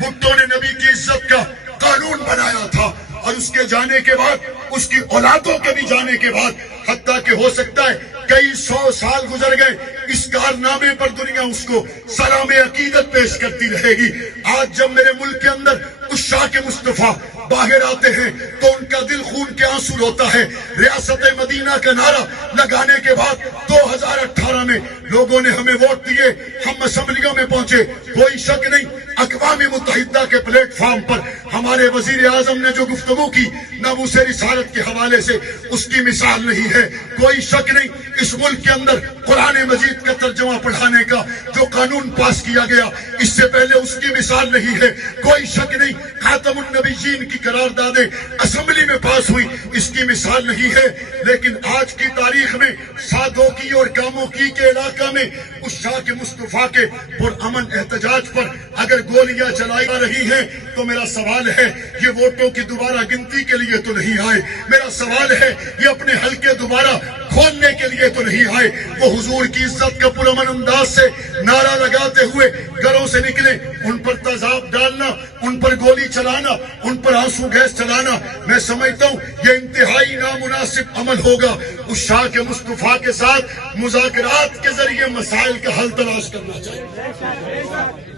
بھٹو نے نبی کی عزت کا قانون بنایا تھا، اور اس کے جانے کے بعد اس کی اولادوں کے بھی جانے کے بعد، حتیٰ کہ ہو سکتا ہے کئی 100 سال گزر گئے، اس کارنامے پر دنیا اس کو سلام عقیدت پیش کرتی رہے گی۔ آج جب میرے ملک کے اندر عشاق مصطفیٰ باہر آتے ہیں تو ان کا دل خون کے آنسو ہوتا ہے۔ ریاست مدینہ کا نعرہ لگانے کے بعد 2018 میں لوگوں نے ہمیں ووٹ دیے، ہم اسمبلیوں میں پہنچے، کوئی شک نہیں اقوام متحدہ کے پلیٹ فارم پر ہمارے وزیر اعظم نے جو گفتگو کی ناموس رسالت کے حوالے سے، اس کی مثال نہیں ہے۔ کوئی شک نہیں اس ملک کے اندر قرآن مجید کا ترجمہ پڑھانے کا جو قانون پاس کیا گیا، اس سے پہلے اس کی مثال نہیں ہے۔ کوئی شک نہیں خاتم النبیین کی قراردادیں اسمبلی میں پاس ہوئی، اس کی مثال نہیں ہے۔ لیکن آج کی تاریخ میں سادوں کی اور کاموں کی کے علاقہ میں عشاق مصطفیٰ کے پرامن احتجاج پر اگر گولیاں چلائی جا رہی ہیں تو میرا سوال ہے یہ ووٹوں کی دوبارہ گنتی کے لیے تو نہیں آئے، میرا سوال ہے یہ اپنے حلقے دوبارہ کھولنے کے لیے تو نہیں آئے۔ وہ حضور کی عزت کا پرامن انداز سے نعرہ لگاتے ہوئے گھروں سے نکلے، ان پر تیزاب ڈالنا، ان پر گولی چلانا، ان پر آنسو گیس چلانا، میں سمجھتا ہوں یہ انتہائی نامناسب عمل ہوگا۔ عشاق مصطفیٰ کے ساتھ مذاکرات کے ذریعے مسائل کا حل تلاش کرنا چاہیے،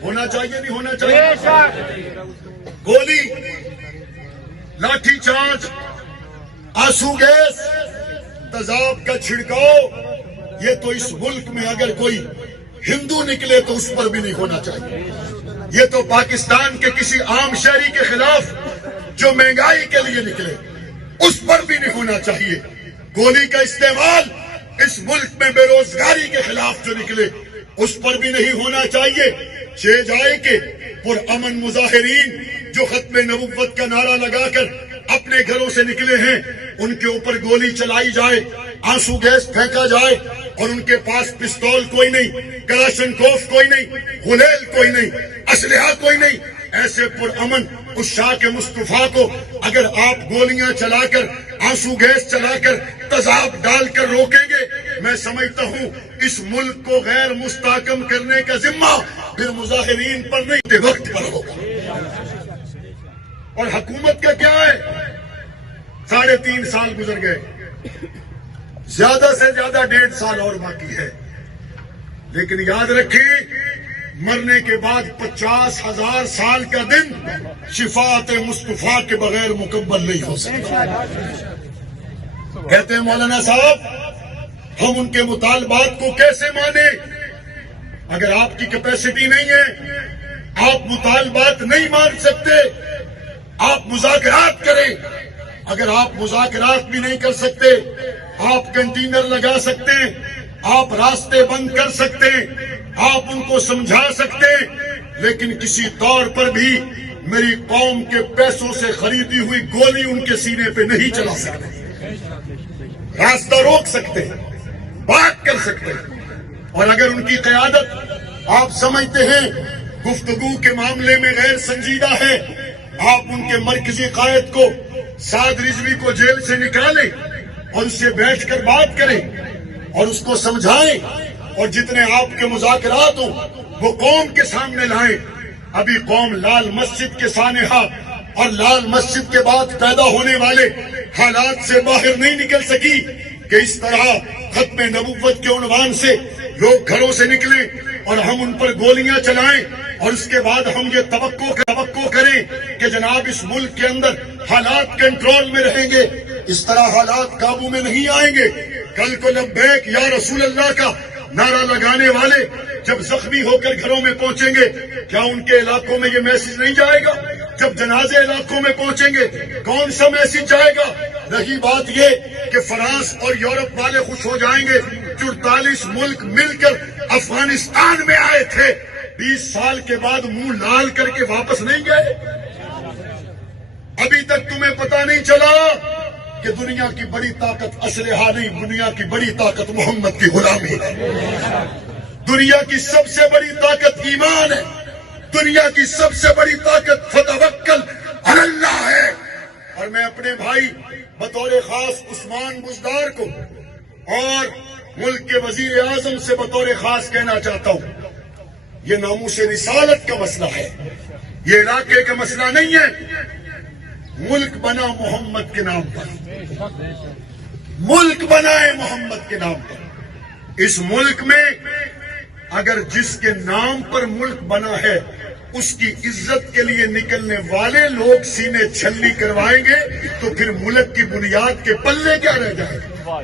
ہونا چاہیے نہیں ہونا چاہیے۔ گولی، لاٹھی چارج، آنسو گیس، تیزاب کا چھڑکاؤ، یہ تو اس ملک میں اگر کوئی ہندو نکلے تو اس پر بھی نہیں ہونا چاہیے۔ یہ تو پاکستان کے کسی عام شہری کے خلاف جو مہنگائی کے لیے نکلے اس پر بھی نہیں ہونا چاہیے۔ گولی کا استعمال اس ملک میں بے روزگاری کے خلاف جو نکلے اس پر بھی نہیں ہونا چاہیے۔ جائے کہ پرامن مظاہرین جو ختم نبوت کا نعرہ لگا کر اپنے گھروں سے نکلے ہیں ان کے اوپر گولی چلائی جائے، آنسو گیس پھینکا جائے، اور ان کے پاس پستول کوئی نہیں، کلاشنکوف کوئی نہیں، غلیل کوئی نہیں، اسلحہ کوئی نہیں، ایسے پرامن عشاق مصطفیٰ کو اگر آپ گولیاں چلا کر، آنسو گیس چلا کر، تیزاب ڈال کر روکیں گے، میں سمجھتا ہوں اس ملک کو غیر مستحکم کرنے کا ذمہ پھر مظاہرین پر نہیں وقت پر ہوگا۔ اور حکومت کا کیا ہے؟ 3.5 سال گزر گئے، زیادہ سے زیادہ 1.5 سال اور باقی ہے، لیکن یاد رکھیں مرنے کے بعد 50,000 سال کا دن شفاعت مصطفیٰ کے بغیر مکمل نہیں ہو سکتا۔ کہتے ہیں مولانا صاحب ہم ان کے مطالبات کو کیسے مانیں؟ اگر آپ کی کیپیسٹی نہیں ہے، آپ مطالبات نہیں مان سکتے، آپ مذاکرات کریں۔ اگر آپ مذاکرات بھی نہیں کر سکتے، آپ کنٹینر لگا سکتے ہیں، آپ راستے بند کر سکتے ہیں، آپ ان کو سمجھا سکتے ہیں، لیکن کسی طور پر بھی میری قوم کے پیسوں سے خریدی ہوئی گولی ان کے سینے پہ نہیں چلا سکتے۔ راستہ روک سکتے ہیں، بات کر سکتے ہیں، اور اگر ان کی قیادت آپ سمجھتے ہیں گفتگو کے معاملے میں غیر سنجیدہ ہے، آپ ان کے مرکزی قائد کو سعد رضوی کو جیل سے نکالیں اور اس سے بیٹھ کر بات کریں اور اس کو سمجھائیں، اور جتنے آپ کے مذاکرات ہوں وہ قوم کے سامنے لائیں۔ ابھی قوم لال مسجد کے سانحہ اور لال مسجد کے بعد پیدا ہونے والے حالات سے باہر نہیں نکل سکی کہ اس طرح ختم نبوت کے عنوان سے لوگ گھروں سے نکلیں اور ہم ان پر گولیاں چلائیں، اور اس کے بعد ہم یہ توقع کریں کہ جناب اس ملک کے اندر حالات کنٹرول میں رہیں گے۔ اس طرح حالات قابو میں نہیں آئیں گے۔ کل کو لبیک یا رسول اللہ کا نعرہ لگانے والے جب زخمی ہو کر گھروں میں پہنچیں گے، کیا ان کے علاقوں میں یہ میسج نہیں جائے گا؟ جب جنازے علاقوں میں پہنچیں گے کون سا میسج جائے گا؟ رہی بات یہ کہ فرانس اور یورپ والے خوش ہو جائیں گے 44 ملک مل کر افغانستان میں آئے تھے، 20 سال کے بعد منہ لال کر کے واپس نہیں گئے۔ ابھی تک تمہیں پتہ نہیں چلا کہ دنیا کی بڑی طاقت اسلحہ نہیں، دنیا کی بڑی طاقت محمد کی غلامی ہے۔ دنیا کی سب سے بڑی طاقت ایمان ہے، دنیا کی سب سے بڑی طاقت فتوکل علی اللہ ہے۔ اور میں اپنے بھائی بطور خاص عثمان بزدار کو اور ملک کے وزیر اعظم سے بطور خاص کہنا چاہتا ہوں، یہ ناموس رسالت کا مسئلہ ہے، یہ علاقے کا مسئلہ نہیں ہے. ملک بنا محمد کے نام پر، ملک بنا ہے محمد کے نام پر. اس ملک میں اگر جس کے نام پر ملک بنا ہے اس کی عزت کے لیے نکلنے والے لوگ سینے چھلنی کروائیں گے تو پھر ملک کی بنیاد کے پلے کیا رہ جائے گا؟